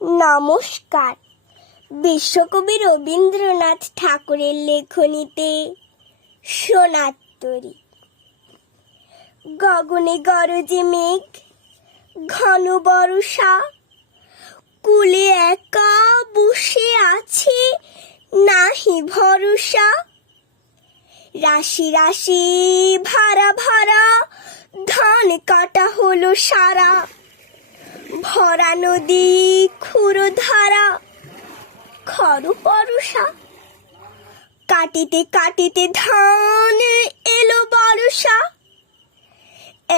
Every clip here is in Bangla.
নমস্কার। বিশ্বকবি রবীন্দ্রনাথ ঠাকুরের লেখনীতে সোনাত্তরী। গগনে গরজে মেঘ, ঘন বর্ষা, কুলে একা বসে আছে নাহি ভরসা। রাশি রাশি, ভারা ভাড়া ধান কাটা হলো সারা। ভরা নদী খুরো ধারা খরু পরুষা কাটিতে কাটিতে ধান এলো বরষা।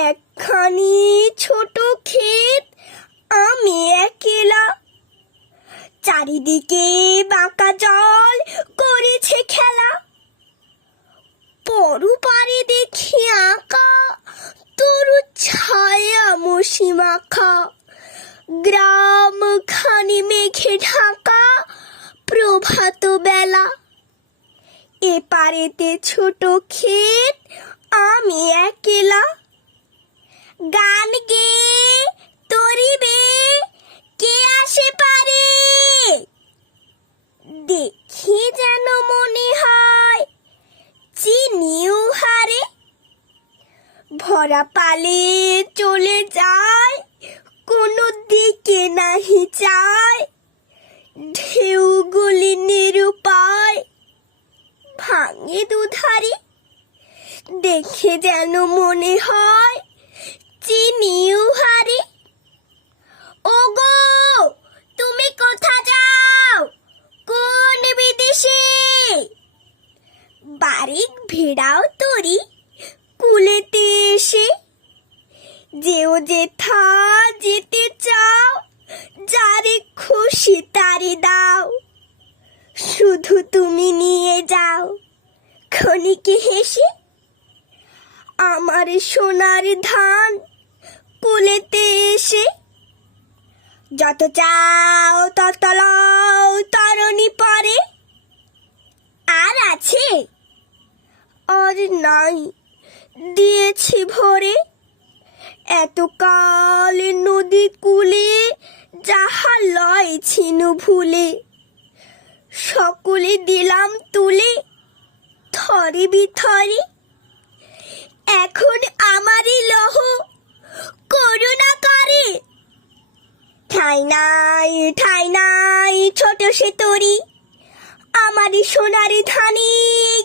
একখানি ছোট ক্ষেত, আমি একেলা। চারিদিকে বাঁকা মেঘে ঢাকা প্রভাত বেলা। এপারেতে ছোট ক্ষেত, আমি একেলা। গান গে, তরিবে, কে আসে পারে? দেখি যেন মনে হয়, চিনিও হারে। ভরা পালে চলে যায় কোনো দিকে নাহি চায় ঢেউগুলি নিরুপায়, ভাঙে দুধারে। দেখে যেন মনে হয় চিনিও হারে। ওগো, তুমি কোথা যাও? কোন বিদেশে? বারিক ভিড়াও তরি, কুলেতে এসে যেও যেথা যেতে চাও, যারে খুশি তারে দাও। শুধু তুমি নিয়ে যাও, ক্ষণিকে হেসে, আমার সোনার ধান কুলেতে এসে। যত চাও, তত লও, তরণী পরে। আর আছে? আর নাই দিয়েছি ভরে। এত কাল নদী কুলে যাহা লয় ছিনু ভুলে, সকলে দিলাম তুলে থরে বিথরে। এখন আমারই লহ করুণা করে। ঠাই নাই ঠাই নাই ছোট সে তরি, আমারই সোনারি ধানে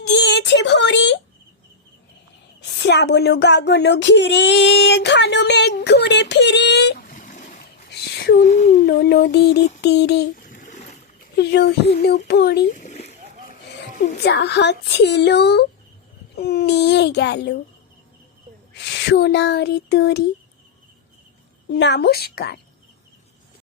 গিয়েছে ভরি শ্রাবণ গগন ঘিরে, ঘন মেঘ ঘুরে ফিরে, শূন্য নদীর তীরে রহিল পড়ি। যাহা ছিল নিয়ে গেল সোনার তরি। নমস্কার।